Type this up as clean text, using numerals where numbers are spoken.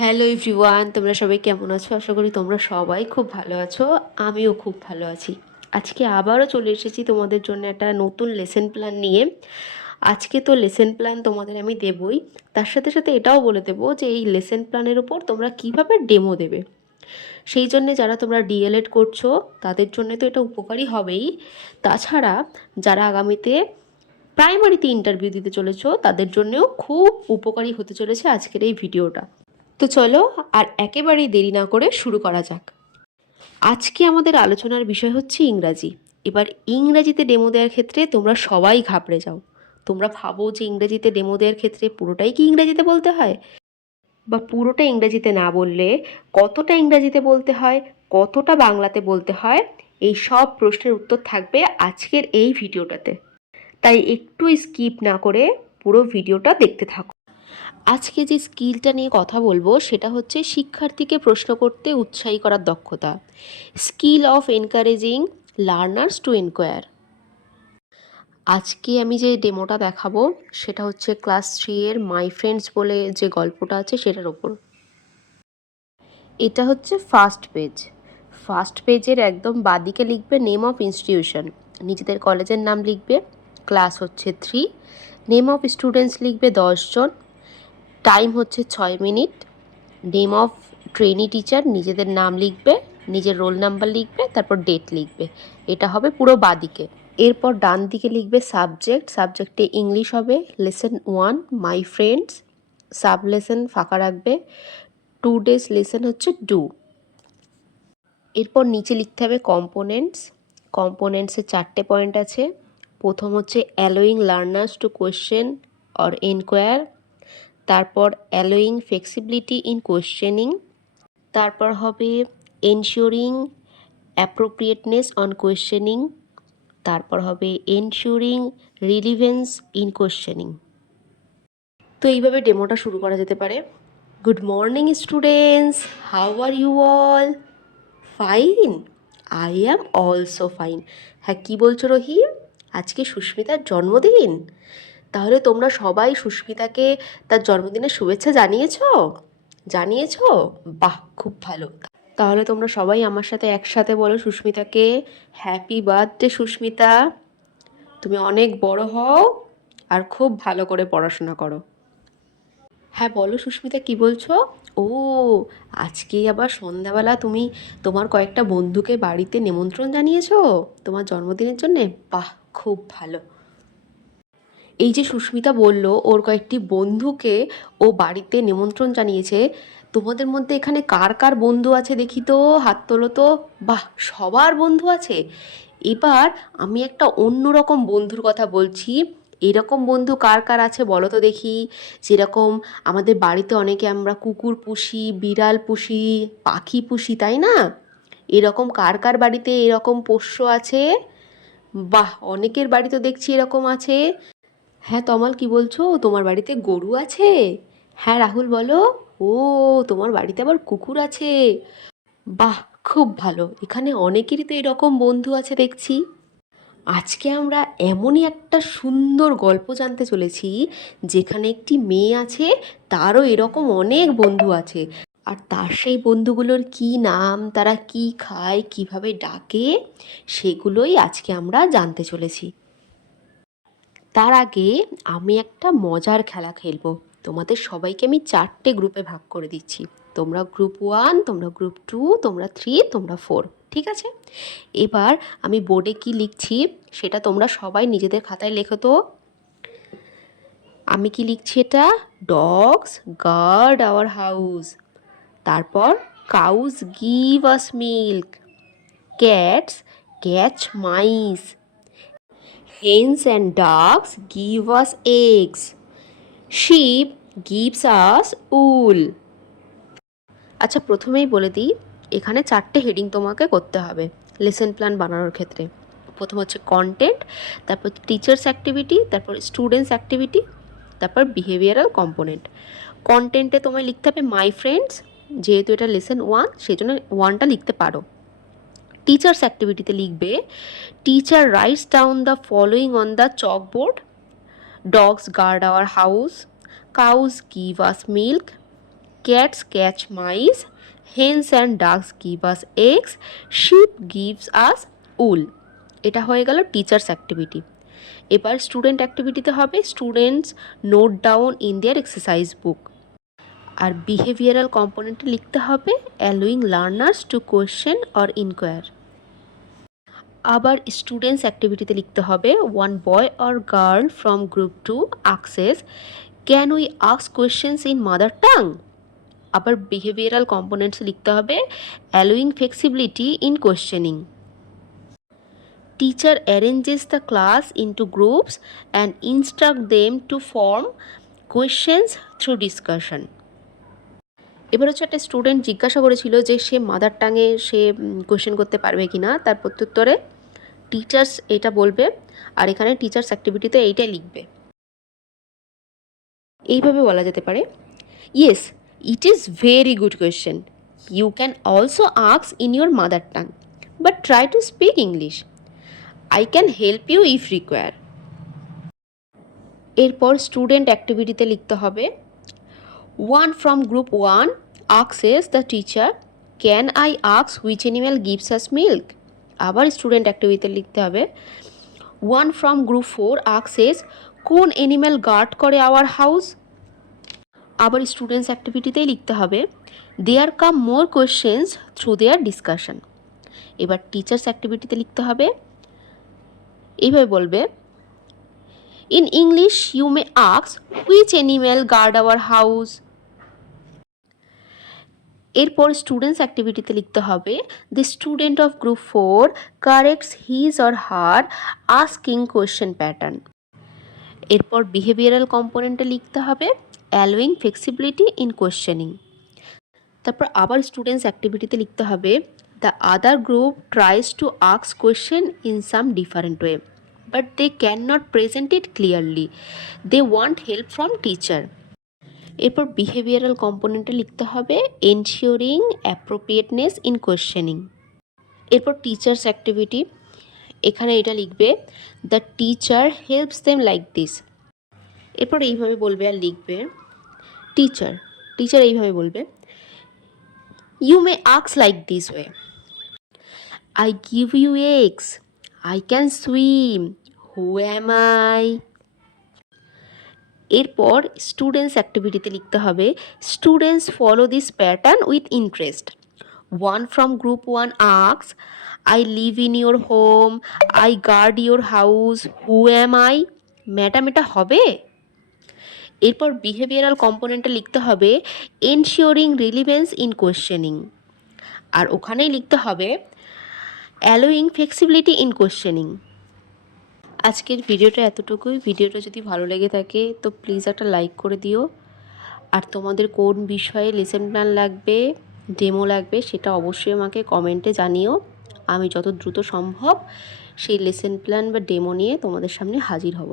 Hello everyone, তোমরা সবাই কেমন আছো? আশা করি তোমরা সবাই খুব ভালো আছো। আমিও খুব ভালো আছি। আজকে আবারও চলে এসেছি তোমাদের জন্য একটা নতুন লেসন প্ল্যান নিয়ে। আজকে তো লেসন প্ল্যান তোমাদের আমি দেবই, তার সাথে সাথে এটাও বলে দেবো যে এই লেসন প্ল্যানের ওপর তোমরা কিভাবে ডেমো দেবে। সেই জন্যে যারা তোমরা ডিএলএড করছো তাদের জন্য তো এটা উপকারী হবেই। তাছাড়া যারা আগামীতে প্রাইমারিতে ইন্টারভিউ দিতে চলেছো তাদের জন্যেও খুব উপকারী হতে চলেছে আজকের এই ভিডিওটা। তো চলো আর একেবারেই দেরি না করে শুরু করা যাক। আজকে আমাদের আলোচনার বিষয় হচ্ছে ইংরাজি। এবার ইংরাজিতে ডেমো দেওয়ার ক্ষেত্রে তোমরা সবাই ঘাবড়ে যাও। তোমরা ভাবো যে ইংরেজিতে ডেমো দেওয়ার ক্ষেত্রে পুরোটাই কি ইংরেজিতে বলতে হয়, বা পুরোটা ইংরেজিতে না বললে কতটা ইংরেজিতে বলতে হয়, কতটা বাংলাতে বলতে হয়, এই সব প্রশ্নের উত্তর থাকবে আজকের এই ভিডিওটাতে। তাই একটু স্কিপ না করে পুরো ভিডিওটা দেখতে থাকো। আজকে যে স্কিলটা নিয়ে কথা বলবো সেটা হচ্ছে শিক্ষার্থীকে প্রশ্ন করতে উৎসাহী করার দক্ষতা। Skill of encouraging learners two enquire. আজকে আমি যে ডেমোটা দেখাবো সেটা হচ্ছে ক্লাস 3 এর মাই ফ্রেন্ডস বলে যে গল্পটা আছে সেটার ওপর। এটা হচ্ছে ফার্স্ট পেজ। ফার্স্ট পেজের একদম বাদিকে লিখবে নেম অফ ইনস্টিটিউশন, নিজেদের কলেজের নাম লিখবে, ক্লাস হচ্ছে 3, নেম অফ স্টুডেন্টস লিখবে 10 জন, টাইম হচ্ছে 6 minute, name of trainee teacher নিজেদের নাম লিখবে, নিজের রোল নাম্বার লিখবে, তারপর ডেট লিখবে। এটা হবে পুরো বাদিকে। এরপর ডান দিকে লিখবে সাবজেক্ট, সাবজেক্টে ইংলিশ হবে, lesson 1 my friends, sub lesson ফাঁকা রাখবে, 2 ডেজ লেসন হচ্ছে ডু। এরপর নিচে লিখতে হবে কম্পোনেন্টস। কম্পোনেন্টসে 4টে পয়েন্ট আছে। প্রথম হচ্ছে allowing learners to question or enquire, তারপর অ্যালোয়িং ফ্লেক্সিবিলিটি ইন কোয়েশ্চেনিং, তারপর হবে এনশিওরিং অ্যাপ্রোপ্রিয়েটনেস অন কোয়েশ্চেনিং, তারপর হবে এনশিওরিং রিলিভেন্স ইন কোয়েশ্চেনিং। তো এইভাবে ডেমোটা শুরু করা যেতে পারে। Good morning students, how are you all? Fine, I am also fine. হ্যাঁ, কী বলছো রহিম? আজকে সুস্মিতার জন্মদিন? তাহলে তোমরা সবাই সুস্মিতাকে তার জন্মদিনের শুভেচ্ছা জানিয়েছো? জানিয়েছো? বাহ, খুব ভালো। তাহলে তোমরা সবাই আমার সাথে একসাথে বলো সুস্মিতাকে হ্যাপি বার্থডে সুস্মিতা, তুমি অনেক বড় হও আর খুব ভালো করে পড়াশোনা করো। হ্যাঁ বলো সুস্মিতা, কি বলছো? ও, আজকেই আবার সন্ধ্যাবেলা তুমি তোমার কয়েকটা বন্ধুকে বাড়িতে নিমন্ত্রণ জানিয়েছো তোমার জন্মদিনের জন্যে? বাহ, খুব ভালো। এই যে সুস্মিতা বলল ওর কয়েকটি বন্ধুকে ও বাড়িতে নিমন্ত্রণ জানিয়েছে, তোমাদের মধ্যে এখানে কার কার বন্ধু আছে দেখি তো, হাত তোলো তো। বাহ, সবার বন্ধু আছে। এবার আমি একটা অন্যরকম বন্ধুর কথা বলছি। এরকম বন্ধু কার কার আছে বলো তো দেখি। যেরকম আমাদের বাড়িতে অনেকে আমরা কুকুর পুষি, বিড়াল পুষি, পাখি পুষি, তাই না? এরকম কার কার বাড়িতে এরকম পোষ্য আছে? বাহ, অনেকের বাড়ি তো দেখছি এরকম আছে। হ্যাঁ তমাল, কি বলছো? তোমার বাড়িতে গরু আছে? হ্যাঁ রাহুল বলো। ও, তোমার বাড়িতে আবার কুকুর আছে। বাহ, খুব ভালো। এখানে অনেকেরই তো এরকম বন্ধু আছে দেখছি। আজকে আমরা এমনই একটা সুন্দর গল্প জানতে চলেছি যেখানে একটি মেয়ে আছে, তারও এরকম অনেক বন্ধু আছে। আর তার সেই বন্ধুগুলোর কি নাম, তারা কি খায়, কিভাবে ডাকে, সেগুলোই আজকে আমরা জানতে চলেছি। তার আগে আমি একটা মজার খেলা খেলবো। তোমাদের সবাইকে আমি 4টে গ্রুপে ভাগ করে দিচ্ছি। তোমরা গ্রুপ 1, তোমরা গ্রুপ 2, তোমরা 3, তোমরা 4, ঠিক আছে? এবার আমি বোর্ডে কি লিখছি সেটা তোমরা সবাই নিজেদের খাতায় লেখো তো। আমি কি লিখছি এটা? ডগস গার্ড আওয়ার হাউস, তারপর cows give us milk, cats catch mice, hens and ducks give us eggs, sheep gives us wool। আচ্ছা, প্রথমেই বলে দিই, এখানে 4টে হেডিং তোমাকে করতে হবে লেসন প্ল্যান বানানোর ক্ষেত্রে। প্রথম হচ্ছে কন্টেন্ট, তারপর টিচার্স অ্যাক্টিভিটি, তারপর স্টুডেন্টস অ্যাক্টিভিটি, তারপর বিহেভিয়ারাল কম্পোনেন্ট। কন্টেন্টে তোমায় লিখতে হবে মাই ফ্রেন্ডস, যেহেতু এটা লেসন 1 সেই জন্য 1টা লিখতে পারো। টিচার্স অ্যাক্টিভিটিতে লিখবে teacher writes down the following on the chalkboard, dogs guard our house, cows give us milk, cats catch mice, hens and ducks give us eggs, sheep gives us wool. এটা হয়ে গেল teachers activity. এবার student অ্যাক্টিভিটিতে হবে students note down in their exercise book. আর behavioural কম্পোনেন্টে লিখতে হবে allowing learners to question or inquire. আবার স্টুডেন্টস অ্যাক্টিভিটিতে লিখতে হবে one boy or girl from group 2 asks, can we ask questions in mother tongue. আবার বিহেভিয়ারাল কম্পোনেন্টস লিখতে হবে allowing flexibility in questioning. Teacher arranges the class into groups and instruct them to form questions through discussion. এবার হচ্ছে একটা student জিজ্ঞাসা করেছিল যে সে mother টাঙে সে question করতে পারবে কি না, তার প্রত্যুত্তরে টিচার্স এটা বলবে, আর এখানে টিচার্স অ্যাক্টিভিটিতে এইটাই লিখবে। এইভাবে বলা যেতে পারে, yes it is very good question, you can also ask in your mother tongue, but try to speak English, I can help you if require. এরপর স্টুডেন্ট অ্যাক্টিভিটিতে লিখতে হবে one from group 1 asks the teacher, can I ask which animal gives us milk? আবার student অ্যাক্টিভিটিতে লিখতে হবে one from group 4 asks, কোন animal guard করে আওয়ার হাউস। আবার স্টুডেন্টস অ্যাক্টিভিটিতেই লিখতে হবে there come more questions through their discussion. এবার টিচার্স অ্যাক্টিভিটিতে লিখতে হবে, এইভাবে বলবে in English you may ask which animal guard our house. এরপর স্টুডেন্টস অ্যাক্টিভিটিতে লিখতে হবে the student of group 4 corrects his or her asking question pattern. এরপর বিহেভিয়ারাল কম্পোনেন্টে লিখতে হবে অ্যালোয়িং ফ্লেক্সিবিলিটি ইন কোয়েশ্চেনিং। তারপর আবার স্টুডেন্টস অ্যাক্টিভিটিতে লিখতে হবে the other group tries to ask question in some different way but they can not present it clearly, they want help from teacher. এরপর বিহেভিয়ারাল কম্পোনেন্টে লিখতে হবে এনশিওরিং অ্যাপ্রোপ্রিয়েটনেস ইন কোয়েশ্চেনিং। এরপর টিচার্স অ্যাক্টিভিটি, এখানে এটা লিখবে the teacher helps them like this. এরপর এইভাবে বলবে আর লিখবে টিচার, টিচার এইভাবে বলবে you may ask like this way, I give you eggs, I can swim, who am I. এরপর স্টুডেন্টস অ্যাক্টিভিটিতে লিখতে হবে students follow this pattern with interest. One from group 1 asks, I live in your home, I guard your house, who am I. Madam এটা হবে। এরপর behavioural কম্পোনেন্টে লিখতে হবে এনশিওরিং রিলিভেন্স ইন কোয়েশ্চেনিং, আর ওখানেই লিখতে হবে অ্যালোয়িং ফ্লেক্সিবিলিটি ইন কোয়েশ্চেনিং। আজকের ভিডিওটা এতটুকুই। ভিডিওটা যদি ভালো লেগে থাকে তো প্লিজ একটা লাইক করে দিও, আর তোমাদের কোন বিষয়ে লেসন প্ল্যান লাগবে, ডেমো লাগবে, সেটা অবশ্যই আমাকে কমেন্টে জানিও। আমি যত দ্রুত সম্ভব সেই লেসন প্ল্যান বা ডেমো নিয়ে তোমাদের সামনে হাজির হব।